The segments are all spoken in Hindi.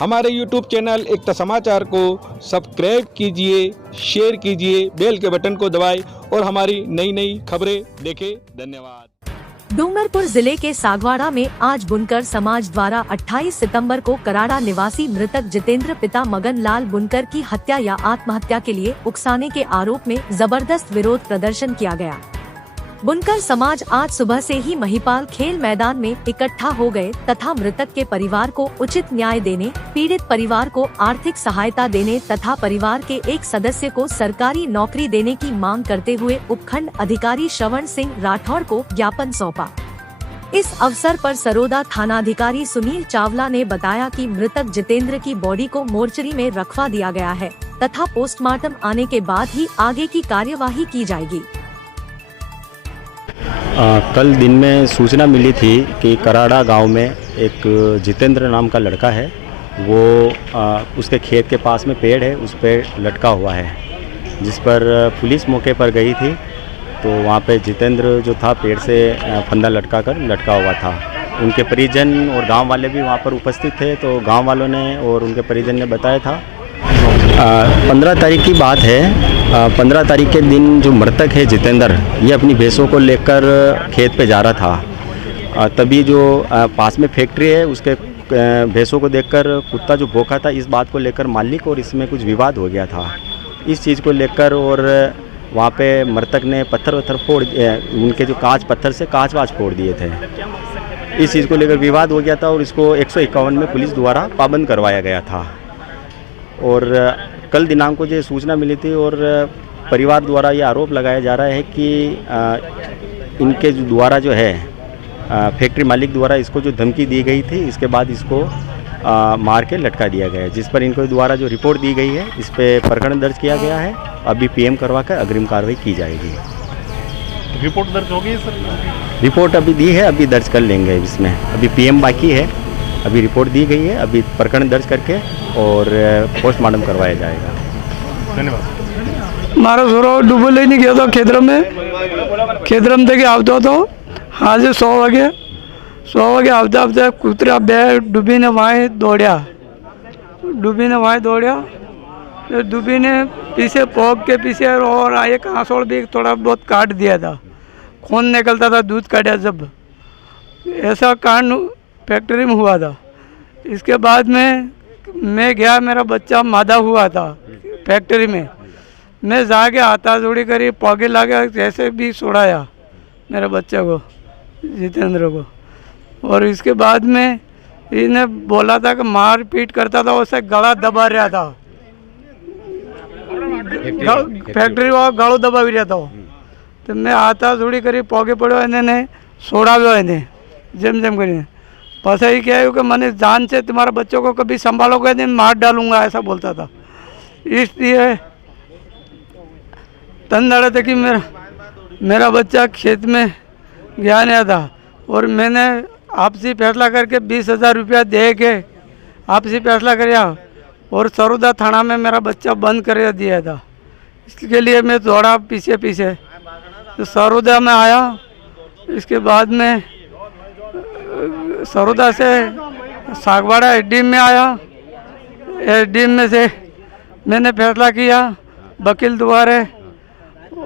हमारे YouTube चैनल एकता समाचार को सब्सक्राइब कीजिए, शेयर कीजिए, बेल के बटन को दबाएं और हमारी नई नई खबरें देखें। धन्यवाद। डूंगरपुर जिले के सागवाड़ा में आज बुनकर समाज द्वारा 28 सितंबर को कराड़ा निवासी मृतक जितेंद्र पिता मगन लाल बुनकर की हत्या या आत्महत्या के लिए उकसाने के आरोप में जबरदस्त विरोध प्रदर्शन किया गया। बुनकर समाज आज सुबह से ही महिपाल खेल मैदान में इकट्ठा हो गए तथा मृतक के परिवार को उचित न्याय देने, पीड़ित परिवार को आर्थिक सहायता देने तथा परिवार के एक सदस्य को सरकारी नौकरी देने की मांग करते हुए उपखंड अधिकारी श्रवण सिंह राठौर को ज्ञापन सौंपा। इस अवसर पर सरोदा थानाधिकारी सुनील चावला ने बताया कि मृतक जितेंद्र की बॉडी को मोर्चरी में रखवा दिया गया है तथा पोस्टमार्टम आने के बाद ही आगे की कार्यवाही की जाएगी। कल दिन में सूचना मिली थी कि कराड़ा गांव में एक जितेंद्र नाम का लड़का है, वो उसके खेत के पास में पेड़ है, उस पर लटका हुआ है, जिस पर पुलिस मौके पर गई थी। तो वहाँ पे जितेंद्र जो था पेड़ से फंदा लटका हुआ था। उनके परिजन और गांव वाले भी वहाँ पर उपस्थित थे। तो गांव वालों ने और उनके परिजन ने बताया था 15 तारीख की बात है। 15 तारीख के दिन जो मृतक है जितेंद्र, ये अपनी भैंसों को लेकर खेत पे जा रहा था। तभी जो पास में फैक्ट्री है, उसके भैंसों को देखकर कुत्ता जो भौंका था, इस बात को लेकर मालिक और इसमें कुछ विवाद हो गया था। इस चीज़ को लेकर और वहाँ पे मृतक ने पत्थर फोड़, उनके जो पत्थर से कांच फोड़ दिए थे। इस चीज़ को लेकर विवाद हो गया था और इसको 151 में पुलिस द्वारा पाबंद करवाया गया था। और कल दिनांक को जो सूचना मिली थी और परिवार द्वारा ये आरोप लगाया जा रहा है कि इनके द्वारा जो है फैक्ट्री मालिक द्वारा इसको जो धमकी दी गई थी, इसके बाद इसको मार के लटका दिया गया है, जिस पर इनको द्वारा जो रिपोर्ट दी गई है, इस पर प्रकरण दर्ज किया गया है। अभी पीएम करवा कर अग्रिम कार्रवाई की जाएगी। रिपोर्ट दर्ज हो गई सर? रिपोर्ट अभी दी है, अभी दर्ज कर लेंगे। इसमें अभी पीएम बाकी है, अभी रिपोर्ट दी गई है, अभी प्रकरण दर्ज करके और पोस्टमार्टम करवाया जाएगा। धन्यवाद। मारो छोरो डूबो लेने गया था खेतरम में थे आवता तो हाँ जी 100 बजे आवता कुतरा बे डूबी ने वहाँ दौड़िया डूबी ने पीछे पोग के पीछे और एक आंसोड़ भी थोड़ा बहुत काट दिया था, खून निकलता था, दूध काटा जब, ऐसा कांड फैक्ट्री में हुआ था। इसके बाद में मैं गया, मेरा बच्चा मादा हुआ था फैक्ट्री में। मैं जाके हाथा जोड़ी करी, पौगे लगा, जैसे भी छोड़ाया मेरे बच्चे को, जितेंद्र को। और इसके बाद में इन्हें बोला था कि मार पीट करता था, उसे गला दबा रहा था, फैक्ट्री वाला गलो दबा भी रहा था। तो मैं हाथा जोड़ी करी, पौगे पड़ो, इन्हें छोड़ाव्यो, इन्हें जम करी। बस यही क्या है कि मैंने जान से तुम्हारे बच्चों को कभी संभालोगे नहीं, मार डालूंगा, ऐसा बोलता था। इसलिए तंदाड़े थे कि मेरा बच्चा खेत में गया नहीं था और मैंने आपसी फैसला करके 20,000 रुपया दे के आपसी फैसला किया और सरोदा थाना में मेरा बच्चा बंद कर दिया था। इसके लिए मैं दौड़ा पीछे तो सरोदा में आया। इसके बाद में सरोदा से सागवाड़ा एसडीएम में आया। एसडीएम में से मैंने फैसला किया वकील द्वारा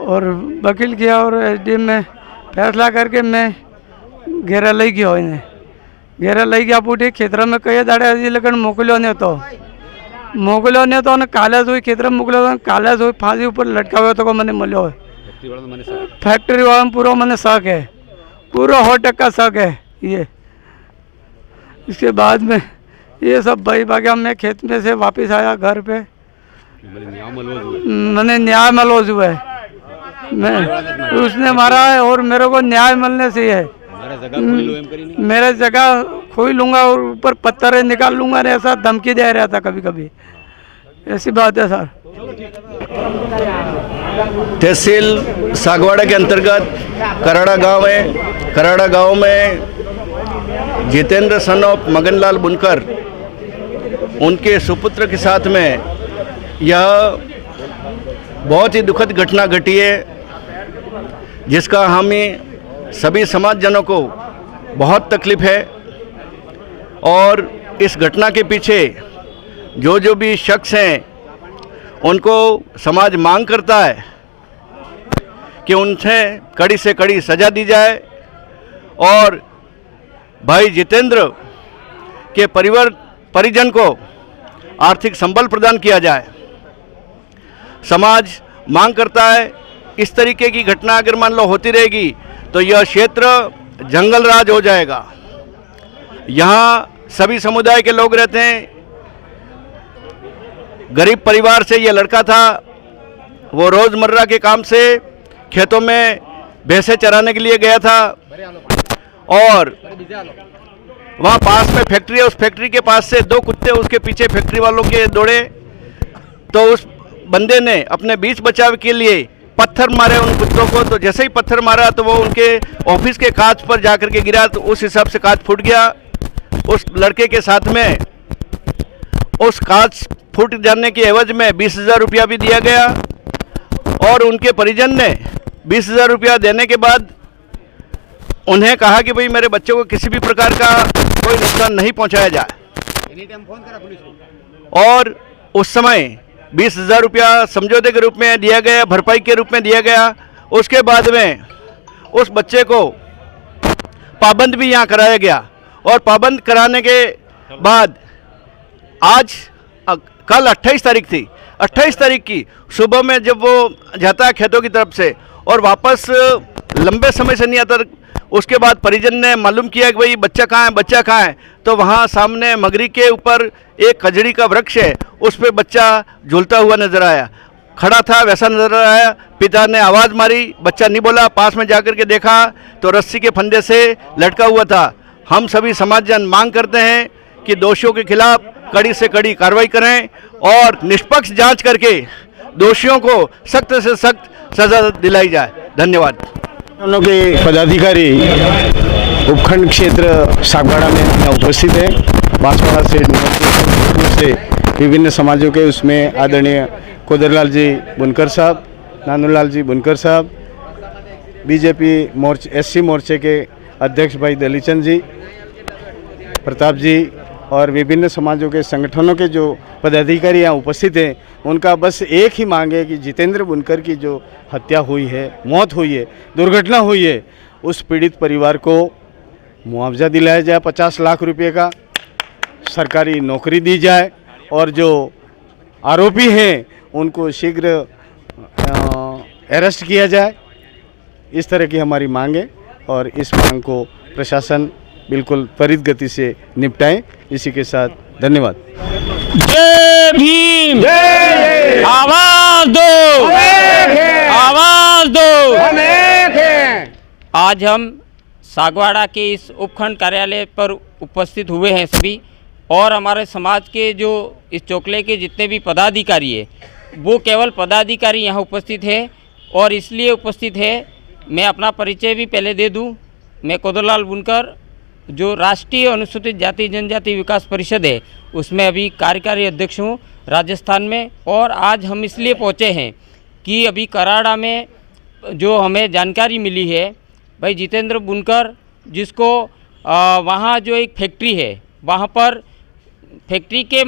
और वकील किया और एसडीएम में फैसला करके मैं घेरा लई गया। इन्हें घेरा लई गया पूटी खेतर में कई दाड़े हजी लेकिन मोकलो ने तो काले हुई खेतर में मोकलो, काले हुई फांसी ऊपर लटका हुआ तो मैंने मिलो। फैक्ट्री वाला पूरा मैंने शक है, पूरा 100% शक है ये। इसके बाद में ये सब भाई भाग्या, मैं खेत में से वापस आया घर पे, मैंने न्याय मलूज हुआ है, मैं उसने मारा है और मेरे को न्याय मिलने से है। मेरे जगह खोई लूँगा और ऊपर पत्थर निकाल लूँगा, ऐसा धमकी दे रहा था कभी, ऐसी बात है सर। तहसील सागवाड़ा के अंतर्गत कराड़ा गांव है। कराड़ा गांव में जितेंद्र सन ऑफ मगनलाल बुनकर, उनके सुपुत्र के साथ में यह बहुत ही दुखद घटना घटी है, जिसका हमें सभी समाजजनों को बहुत तकलीफ है। और इस घटना के पीछे जो भी शख्स हैं उनको समाज मांग करता है कि उनसे कड़ी से कड़ी सज़ा दी जाए और भाई जितेंद्र के परिजन को आर्थिक संबल प्रदान किया जाए। समाज मांग करता है इस तरीके की घटना अगर मान लो होती रहेगी तो यह क्षेत्र जंगल राज हो जाएगा। यहाँ सभी समुदाय के लोग रहते हैं। गरीब परिवार से यह लड़का था, वो रोज़मर्रा के काम से खेतों में भैंसें चराने के लिए गया था और वहाँ पास में फैक्ट्री है। उस फैक्ट्री के पास से 2 कुत्ते उसके पीछे फैक्ट्री वालों के दौड़े तो उस बंदे ने अपने बीच बचाव के लिए पत्थर मारे उन कुत्तों को। तो जैसे ही पत्थर मारा तो वो उनके ऑफिस के कांच पर जाकर के गिरा, तो उस हिसाब से कांच फूट गया। उस लड़के के साथ में उस कांच फूट जाने के एवज में 20,000 रुपया भी दिया गया और उनके परिजन ने 20,000 रुपया देने के बाद उन्हें कहा कि भाई मेरे बच्चों को किसी भी प्रकार का कोई नुकसान नहीं पहुंचाया जाए। और उस समय 20,000 रुपया समझौते के रूप में दिया गया, भरपाई के रूप में दिया गया। उसके बाद में उस बच्चे को पाबंद भी यहाँ कराया गया और पाबंद कराने के बाद आज कल 28 तारीख थी। 28 तारीख की सुबह में जब वो जाता है खेतों की तरफ से और वापस लंबे समय से नहीं आता, उसके बाद परिजन ने मालूम किया कि भाई बच्चा कहाँ है, बच्चा कहाँ है। तो वहाँ सामने मगरी के ऊपर एक खजड़ी का वृक्ष है, उस पर बच्चा झूलता हुआ नजर आया, खड़ा था वैसा नजर आया। पिता ने आवाज़ मारी, बच्चा नहीं बोला। पास में जाकर के देखा तो रस्सी के फंदे से लटका हुआ था। हम सभी समाजजन मांग करते हैं कि दोषियों के खिलाफ कड़ी से कड़ी कार्रवाई करें और निष्पक्ष जांच करके दोषियों को सख्त से सख्त सजा दिलाई जाए। धन्यवाद। दोनों के पदाधिकारी उपखंड क्षेत्र सागवाड़ा में यहाँ उपस्थित हैं। बांसवाड़ा से विभिन्न समाजों के, उसमें आदरणीय कोदरलाल जी बुनकर साहब, नानूलाल जी बुनकर साहब, बीजेपी एससी मोर्चे के अध्यक्ष भाई दलीचंद जी, प्रताप जी और विभिन्न समाजों के संगठनों के जो पदाधिकारी यहाँ उपस्थित हैं, उनका बस एक ही मांग है कि जितेंद्र बुनकर की जो हत्या हुई है, मौत हुई है, दुर्घटना हुई है, उस पीड़ित परिवार को मुआवजा दिलाया जाए 50 लाख रुपए का, सरकारी नौकरी दी जाए और जो आरोपी हैं उनको शीघ्र अरेस्ट किया जाए। इस तरह की हमारी मांग है और इस मांग को प्रशासन बिल्कुल त्वरित गति से निपटाएं। इसी के साथ धन्यवाद। जय भीम, जय आवाज दो, आवाज दो। आज हम सागवाड़ा के इस उपखंड कार्यालय पर उपस्थित हुए हैं सभी, और हमारे समाज के जो इस चौकले के जितने भी पदाधिकारी है, वो केवल पदाधिकारी यहाँ उपस्थित है और इसलिए उपस्थित है। मैं अपना परिचय भी पहले दे दूँ। मैं कोदरलाल बुनकर, जो राष्ट्रीय अनुसूचित जाति जनजाति विकास परिषद है, उसमें अभी कार्यकारी अध्यक्ष हूँ राजस्थान में। और आज हम इसलिए पहुँचे हैं कि अभी कराड़ा में जो हमें जानकारी मिली है, भाई जितेंद्र बुनकर, जिसको वहाँ जो एक फैक्ट्री है, वहाँ पर फैक्ट्री के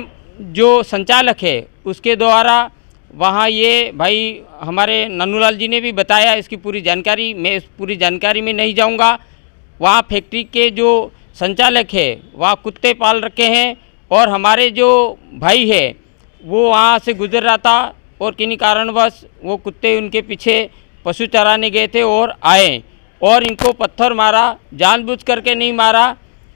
जो संचालक है उसके द्वारा वहाँ ये भाई हमारे नानूलाल जी ने भी बताया इसकी पूरी जानकारी। मैं इस पूरी जानकारी में नहीं जाऊँगा। वहाँ फैक्ट्री के जो संचालक है वहाँ कुत्ते पाल रखे हैं और हमारे जो भाई है वो वहाँ से गुजर रहा था और किन्हीं कारणवश वो कुत्ते उनके पीछे पशु चराने गए थे और आए और इनको पत्थर मारा। जानबूझ करके नहीं मारा।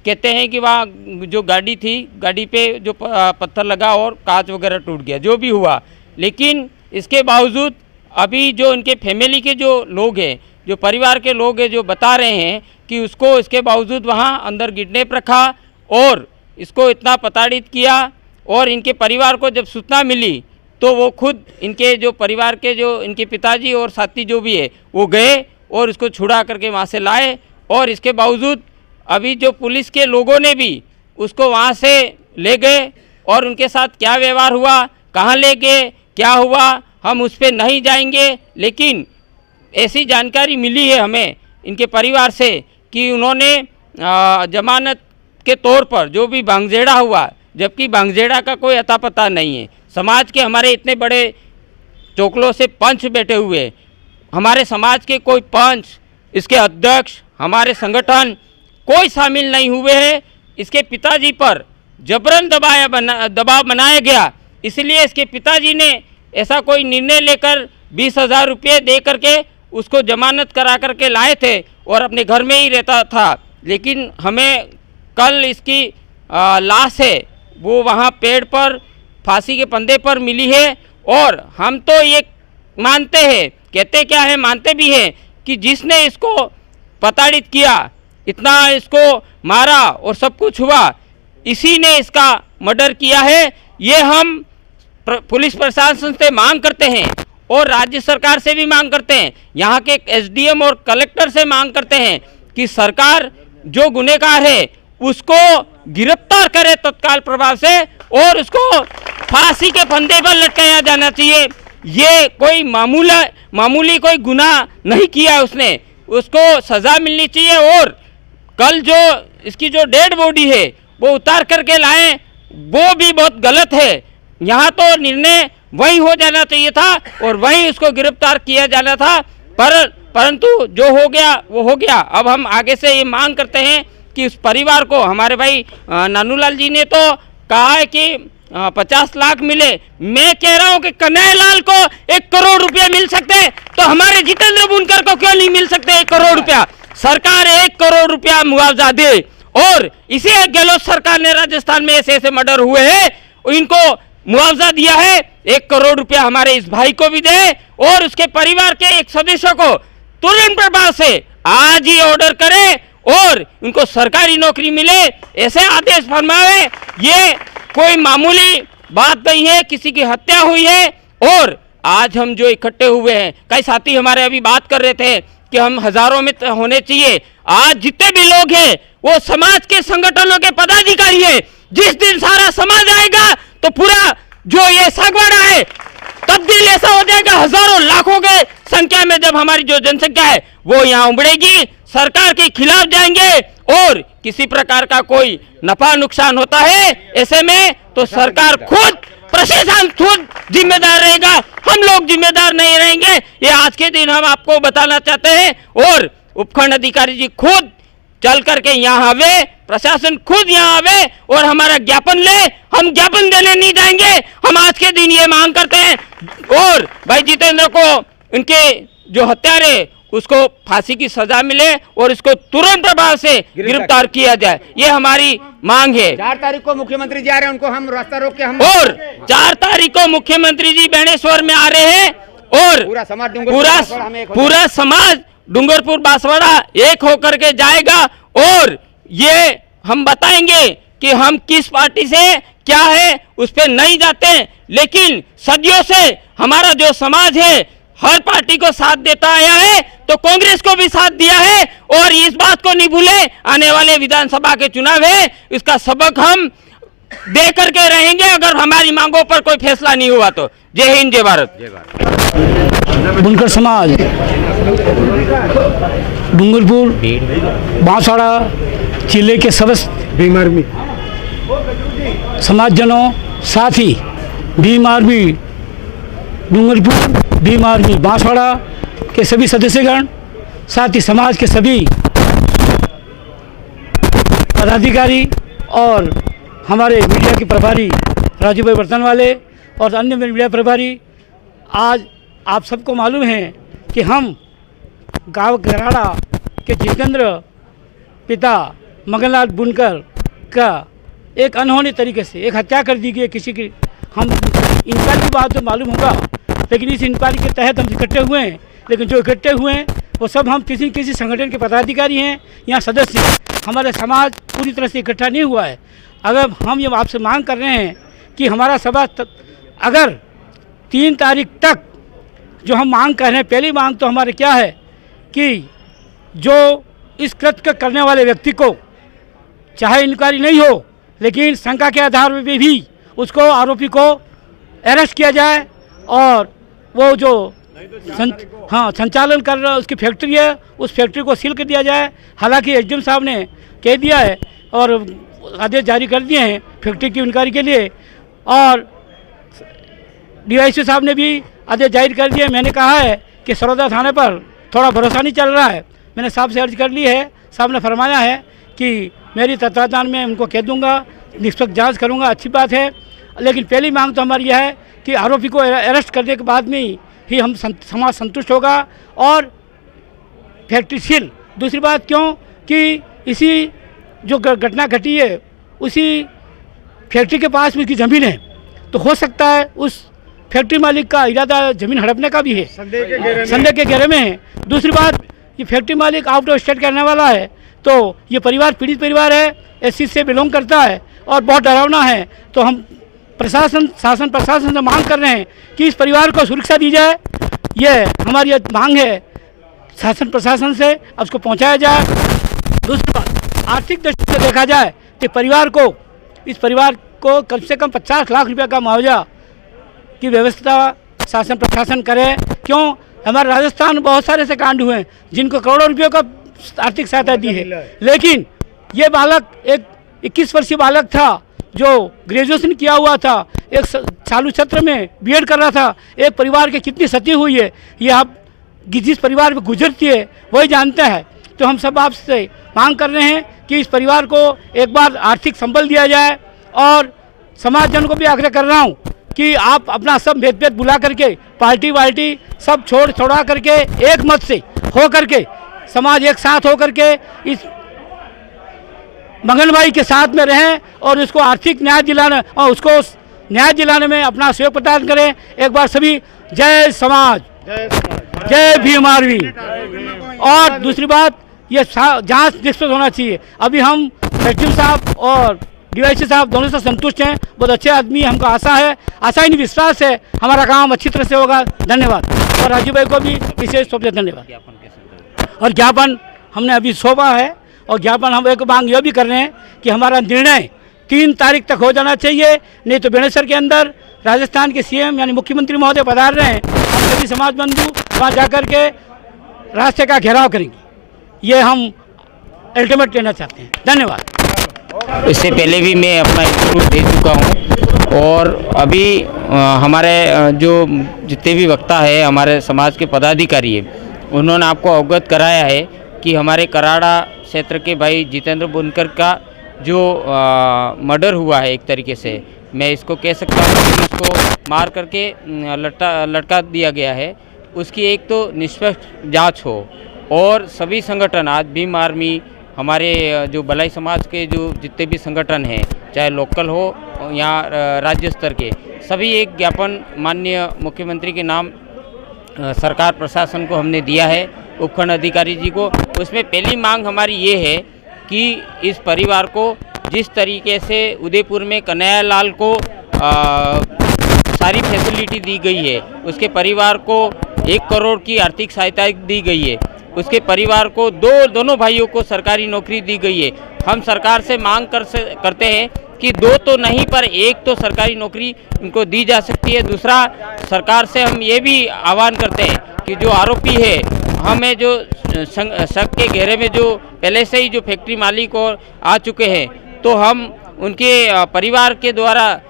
कहते हैं कि वहाँ जो गाड़ी थी, गाड़ी पे जो पत्थर लगा और कांच वगैरह टूट गया, जो भी हुआ। लेकिन इसके बावजूद अभी जो इनके फैमिली के जो लोग हैं, जो परिवार के लोग हैं, जो बता रहे हैं कि उसको इसके बावजूद वहाँ अंदर किडनैप रखा और इसको इतना प्रताड़ित किया। और इनके परिवार को जब सूचना मिली तो वो खुद इनके जो परिवार के जो इनके पिताजी और साथी जो भी है वो गए और इसको छुड़ा करके वहाँ से लाए। और इसके बावजूद अभी जो पुलिस के लोगों ने भी उसको वहाँ से ले गए और उनके साथ क्या व्यवहार हुआ, कहाँ ले गए, क्या हुआ, हम उस पर नहीं जाएंगे। लेकिन ऐसी जानकारी मिली है हमें इनके परिवार से कि उन्होंने जमानत के तौर पर जो भी भांगजेड़ा हुआ जबकि बांगजेड़ा का कोई अता पता नहीं है। समाज के हमारे इतने बड़े चोकलों से पंच बैठे हुए हैं, हमारे समाज के कोई पंच, इसके अध्यक्ष, हमारे संगठन कोई शामिल नहीं हुए हैं। इसके पिताजी पर जबरन दबाव बनाया गया, इसलिए इसके पिताजी ने ऐसा कोई निर्णय लेकर 20,000 रुपये दे करके उसको जमानत करा करके लाए थे और अपने घर में ही रहता था। लेकिन हमें कल इसकी लाश है वो वहाँ पेड़ पर फांसी के फंदे पर मिली है। और हम तो ये मानते हैं, कहते क्या है, मानते भी हैं कि जिसने इसको प्रताड़ित किया, इतना इसको मारा और सब कुछ हुआ, इसी ने इसका मर्डर किया है। ये हम पुलिस प्रशासन से मांग करते हैं और राज्य सरकार से भी मांग करते हैं, यहाँ के एसडीएम और कलेक्टर से मांग करते हैं कि सरकार जो गुनहगार है उसको गिरफ्तार करे तत्काल प्रभाव से और उसको फांसी के फंदे पर लटकाया जाना चाहिए। ये कोई मामूली कोई गुनाह नहीं किया है उसने, उसको सज़ा मिलनी चाहिए। और कल जो इसकी जो डेड बॉडी है वो उतार करके लाएं, वो भी बहुत गलत है। यहाँ तो निर्णय वही हो जाना चाहिए था और वही उसको गिरफ्तार किया जाना था, परंतु जो हो गया वो हो गया। अब हम आगे से ये मांग करते हैं कि उस परिवार को, हमारे भाई नानूलाल जी ने तो कहा है कि 50 लाख मिले, मैं कह रहा हूँ कि कन्हैयालाल को 1 करोड़ रुपया मिल सकते, तो हमारे जितेंद्र बुनकर को क्यों नहीं मिल सकते 1 करोड़ रुपया? सरकार 1 करोड़ रुपया मुआवजा दे। और इसी गहलोत सरकार ने राजस्थान में ऐसे मर्डर हुए हैं, इनको मुआवजा दिया है, 1 करोड़ रुपया हमारे इस भाई को भी दे और उसके परिवार के एक सदस्य को तुरंत प्रभाव से आज ही ऑर्डर करे और उनको सरकारी नौकरी मिले, ऐसे आदेश फरमावे। ये कोई मामूली बात नहीं है, किसी की हत्या हुई है। और आज हम जो इकट्ठे हुए हैं, कई साथी हमारे अभी बात कर रहे थे कि हम हजारों में होने चाहिए। आज जितने भी लोग हैं वो समाज के संगठनों के पदाधिकारी हैं। जिस दिन सारा समाज आएगा तो पूरा जो ये सागवाड़ा है तब्दील ऐसा हो जाएगा, हजारों लाखों के संख्या में जब हमारी जो जनसंख्या है वो यहाँ उमड़ेगी, सरकार के खिलाफ जाएंगे और किसी प्रकार का कोई नफा नुकसान होता है ऐसे में तो सरकार खुद, प्रशासन खुद जिम्मेदार रहेगा, हम लोग जिम्मेदार नहीं रहेंगे। ये आज के दिन हम आपको बताना चाहते हैं और उपखंड अधिकारी जी खुद चल करके यहाँ आवे, प्रशासन खुद यहाँ आवे और हमारा ज्ञापन ले। हम ज्ञापन देने नहीं जाएंगे, हम आज के दिन ये मांग करते हैं और भाई जितेंद्र को, इनके जो हत्यारे, उसको फांसी की सजा मिले और इसको तुरंत प्रभाव से गिरफ्तार किया जाए, ये हमारी मांग है। 4 तारीख को मुख्यमंत्री जा रहे हैं, उनको हम रास्ता रोक के हम और 4 तारीख को मुख्यमंत्री जी बेणेश्वर में आ रहे हैं और पूरा समाज डूंगरपुर बांसवाड़ा एक होकर के जाएगा और ये हम बताएंगे कि हम किस पार्टी से क्या है उस पर नहीं जाते, लेकिन सदियों से हमारा जो समाज है हर पार्टी को साथ देता आया है, तो कांग्रेस को भी साथ दिया है और इस बात को नहीं भूले, आने वाले विधानसभा के चुनाव है, इसका सबक हम दे करके रहेंगे अगर हमारी मांगों पर कोई फैसला नहीं हुआ तो। जय हिंद, जय भारत। बुनकर समाज डूंगरपुर बांसवाड़ा जिले के समस्त समाजजनों, साथ ही भीम आर्मी डूंगरपुर, भीम आर्मी बांसवाड़ा के सभी सदस्यगण, साथ ही समाज के सभी पदाधिकारी और हमारे मीडिया के प्रभारी राजू भाई बर्तन वाले और अन्य मीडिया प्रभारी, आज आप सबको मालूम है कि हम गांव कराड़ा के जितेंद्र पिता मगनलाल बुनकर का एक अनहोनी तरीके से एक हत्या कर दी गई किसी की। हम इंक्वायरी की बात तो मालूम होगा, लेकिन इस इंक्वायरी के तहत हम इकट्ठे हुए हैं, लेकिन जो इकट्ठे हुए हैं वो सब हम किसी संगठन के पदाधिकारी हैं या सदस्य। हमारा समाज पूरी तरह से इकट्ठा नहीं हुआ है। अगर हम ये आपसे मांग कर रहे हैं कि हमारा सभा अगर 3 तारीख तक जो हम मांग कर रहे हैं, पहली मांग तो हमारे क्या है कि जो इस कृत्य करने वाले व्यक्ति को चाहे इंक्वायरी नहीं हो, लेकिन शंका के आधार पर भी उसको, आरोपी को अरेस्ट किया जाए और वो जो संचालन कर रहा उसकी फैक्ट्री है उस फैक्ट्री को सील कर दिया जाए। हालांकि एसडीएम साहब ने कह दिया है और आदेश जारी कर दिए हैं फैक्ट्री की इंक्वायरी के लिए, और डीवाईसी साहब ने भी आदेश जारी कर दिए। मैंने कहा है कि सरौदा थाने पर थोड़ा भरोसा नहीं चल रहा है, मैंने साहब से अर्ज कर ली है। साहब ने फरमाया है कि मेरी तत्वाधान में उनको कह दूंगा, निष्पक्ष जांच करूंगा, अच्छी बात है। लेकिन पहली मांग तो हमारी यह है कि आरोपी को अरेस्ट करने के बाद में ही हम समाज संतुष्ट होगा और फैक्ट्री सील। दूसरी बात क्यों कि इसी जो घटना घटी है उसी फैक्ट्री के पास में उसकी ज़मीन है, तो हो सकता है उस फैक्ट्री मालिक का इरादा ज़मीन हड़पने का भी है, संदेह के घेरे में है। दूसरी बात, ये फैक्ट्री मालिक आउट ऑफ स्टेट करने वाला है, तो ये परिवार पीड़ित परिवार है, एससी से बिलोंग करता है और बहुत डरावना है। तो हम शासन प्रशासन से मांग कर रहे हैं कि इस परिवार को सुरक्षा दी जाए। ये हमारी मांग है शासन प्रशासन से, उसको पहुंचाया जाए। दूसरी बात, आर्थिक दृष्टि से देखा जाए तो इस परिवार को कम से कम 50 लाख रुपए का मुआवजा की व्यवस्था शासन प्रशासन करे। क्यों, हमारे राजस्थान में बहुत सारे ऐसे कांड हुए हैं जिनको करोड़ों रुपयों का आर्थिक सहायता दी है, लेकिन ये बालक एक 21 वर्षीय बालक था जो ग्रेजुएशन किया हुआ था, एक चालू सत्र में बीएड कर रहा था। एक परिवार की कितनी क्षति हुई है ये आप जिस परिवार में गुजरती है वही जानते हैं। तो हम सब आपसे मांग कर रहे हैं कि इस परिवार को एक बार आर्थिक संबल दिया जाए, और समाजजन को भी आग्रह कर रहा हूँ कि आप अपना सब भेदभाव बुला करके पार्टी वार्टी सब छोड़ा करके एक मत से हो करके समाज एक साथ हो करके इस मगन भाई के साथ में रहें और उसको आर्थिक न्याय दिलाने और उसको न्याय दिलाने में अपना सहयोग प्रदान करें। एक बार सभी जय समाज, जय भीम आर्मी। और दूसरी बात, ये जांच निष्पक्ष होना चाहिए। अभी हम सचिव साहब और डीवाईसी साहब दोनों से संतुष्ट हैं, बहुत अच्छे आदमी, हमको आशा ही नहीं विश्वास है हमारा काम अच्छी तरह से होगा। धन्यवाद। और राजू भाई को भी विशेष रूप से धन्यवाद। और ज्ञापन हमने अभी सौंपा है, और ज्ञापन हम एक मांग यह भी कर रहे हैं कि हमारा निर्णय 3 तारीख तक हो जाना चाहिए, नहीं तो बेणेसर के अंदर राजस्थान के सीएम यानी मुख्यमंत्री महोदय पधार रहे हैं, हम सभी समाज बंधु वहाँ जाकर के रास्ते का घेराव करेंगे। ये हम अल्टीमेट लेना चाहते हैं। धन्यवाद। इससे पहले भी मैं अपना इंटरव्यू दे चुका हूँ, और अभी हमारे जो जितने भी वक्ता है, हमारे समाज के पदाधिकारी है, उन्होंने आपको अवगत कराया है कि हमारे कराड़ा क्षेत्र के भाई जितेंद्र बुनकर का जो मर्डर हुआ है, एक तरीके से मैं इसको कह सकता हूँ कि उसको मार करके लटका दिया गया है, उसकी एक तो निष्पक्ष जांच हो, और सभी संगठन, आज भीम आर्मी, हमारे जो बलाई समाज के जो जितने भी संगठन हैं, चाहे लोकल हो या राज्य स्तर के, सभी एक ज्ञापन माननीय मुख्यमंत्री के नाम सरकार प्रशासन को हमने दिया है, उपखंड अधिकारी जी को। उसमें पहली मांग हमारी ये है कि इस परिवार को जिस तरीके से उदयपुर में कन्हैया लाल को सारी फैसिलिटी दी गई है, उसके परिवार को 1 करोड़ की आर्थिक सहायता दी गई है, उसके परिवार को दोनों भाइयों को सरकारी नौकरी दी गई है। हम सरकार से मांग करते हैं कि 2 तो नहीं पर 1 तो सरकारी नौकरी उनको दी जा सकती है। दूसरा, सरकार से हम ये भी आह्वान करते हैं कि जो आरोपी है, हमें जो शक के घेरे में जो पहले से ही जो फैक्ट्री मालिक और आ चुके हैं, तो हम उनके परिवार के द्वारा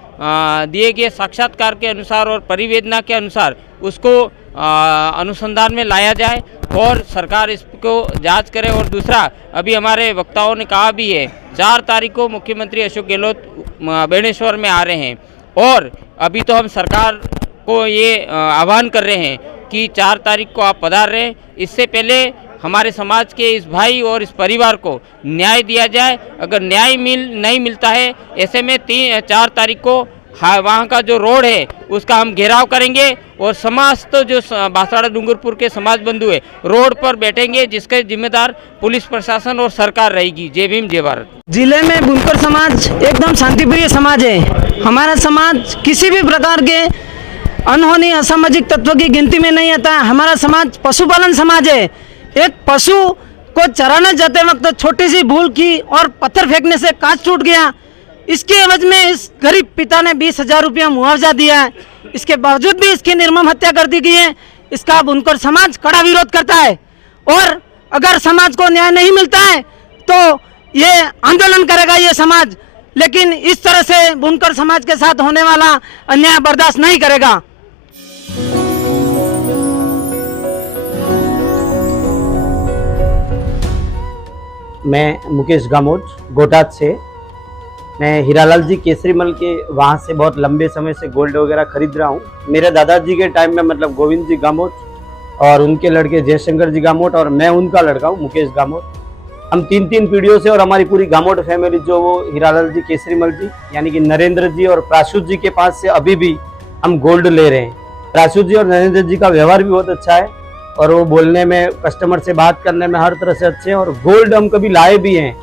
दिए गए साक्षात्कार के अनुसार और परिवेदना के अनुसार उसको अनुसंधान में लाया जाए और सरकार इसको जांच करे। और दूसरा, अभी हमारे वक्ताओं ने कहा भी है, 4 तारीख को मुख्यमंत्री अशोक गहलोत बेणेश्वर में आ रहे हैं, और अभी तो हम सरकार को ये आह्वान कर रहे हैं कि 4 तारीख को आप पधार रहे हैं। इससे पहले हमारे समाज के इस भाई और इस परिवार को न्याय दिया जाए। अगर न्याय नहीं मिलता है, ऐसे में 4 तारीख को वहाँ का जो रोड है उसका हम घेराव करेंगे, और समस्त जो बांसवाड़ा डूंगरपुर के समाज बंधु है रोड पर बैठेंगे, जिसके जिम्मेदार पुलिस प्रशासन और सरकार रहेगी। जय भीम, जय भारत। जिले में बुनकर समाज एकदम शांतिप्रिय समाज है। हमारा समाज किसी भी प्रकार के अनहोनी असामाजिक तत्व की गिनती में नहीं आता। हमारा समाज पशुपालन समाज है। एक पशु को चराने जाते वक्त छोटी सी भूल की और पत्थर फेंकने से कांच टूट गया, इसके एवज में इस गरीब पिता ने 20,000 रुपया मुआवजा दिया है। इसके बावजूद भी इसकी निर्मम हत्या कर दी गई है। इसका बुनकर समाज कड़ा विरोध करता है, और अगर समाज को न्याय नहीं मिलता है तो ये आंदोलन करेगा ये समाज, लेकिन इस तरह से बुनकर समाज के साथ होने वाला अन्याय बर्दाश्त नहीं करेगा। मैं मुकेश गामोट गोटाद से, मैं हीरालाल जी केसरीमल के वहाँ से बहुत लंबे समय से गोल्ड वगैरह खरीद रहा हूँ। मेरे दादाजी के टाइम में मतलब गोविंद जी गामोट और उनके लड़के जयशंकर जी गामोट और मैं उनका लड़का हूँ मुकेश गामोट। हम 3 पीढ़ियों से और हमारी पूरी गामोट फैमिली जो वो हीरालाल जी केसरीमल जी यानी कि नरेंद्र जी और प्राशुत जी के पास से अभी भी हम गोल्ड ले रहे हैं। प्राशुत जी और नरेंद्र जी का व्यवहार भी बहुत अच्छा है और वो बोलने में, कस्टमर से बात करने में हर तरह से अच्छे हैं। और गोल्ड हम कभी लाए भी हैं,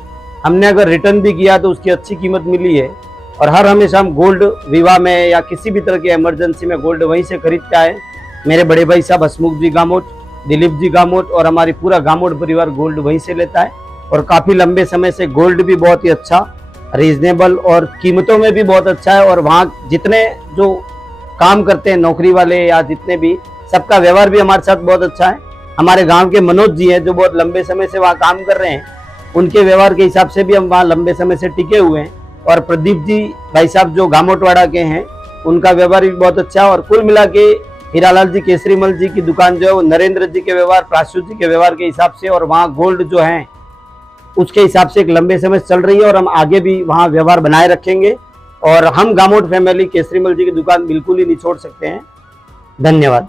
हमने अगर रिटर्न भी किया तो उसकी अच्छी कीमत मिली है। और हर हमेशा हम गोल्ड विवाह में या किसी भी तरह की इमरजेंसी में गोल्ड वहीं से खरीद के आए। मेरे बड़े भाई साहब हसमुख जी गामोट, दिलीप जी गामोट और हमारी पूरा गामोट परिवार गोल्ड वहीं से लेता है। और काफ़ी लंबे समय से गोल्ड भी बहुत ही अच्छा, रीजनेबल और कीमतों में भी बहुत अच्छा है। और वहाँ जितने जो काम करते हैं नौकरी वाले या जितने भी, सबका व्यवहार भी हमारे साथ बहुत अच्छा है। हमारे गांव के मनोज जी हैं जो बहुत लंबे समय से वहाँ काम कर रहे हैं, उनके व्यवहार के हिसाब से भी हम वहाँ लंबे समय से टिके हुए हैं। और प्रदीप जी भाई साहब जो गामोटवाड़ा के हैं, उनका व्यवहार भी बहुत अच्छा है। और कुल मिला के हीरालाल जी केसरीमल जी की दुकान जो है वो नरेंद्र जी के व्यवहार, प्राशुत जी के व्यवहार के हिसाब से और वहाँ गोल्ड जो है उसके हिसाब से एक लंबे समय से चल रही है। और हम आगे भी वहाँ व्यवहार बनाए रखेंगे और हम गामोट फैमिली केसरीमल जी की दुकान बिल्कुल ही नहीं छोड़ सकते हैं। धन्यवाद।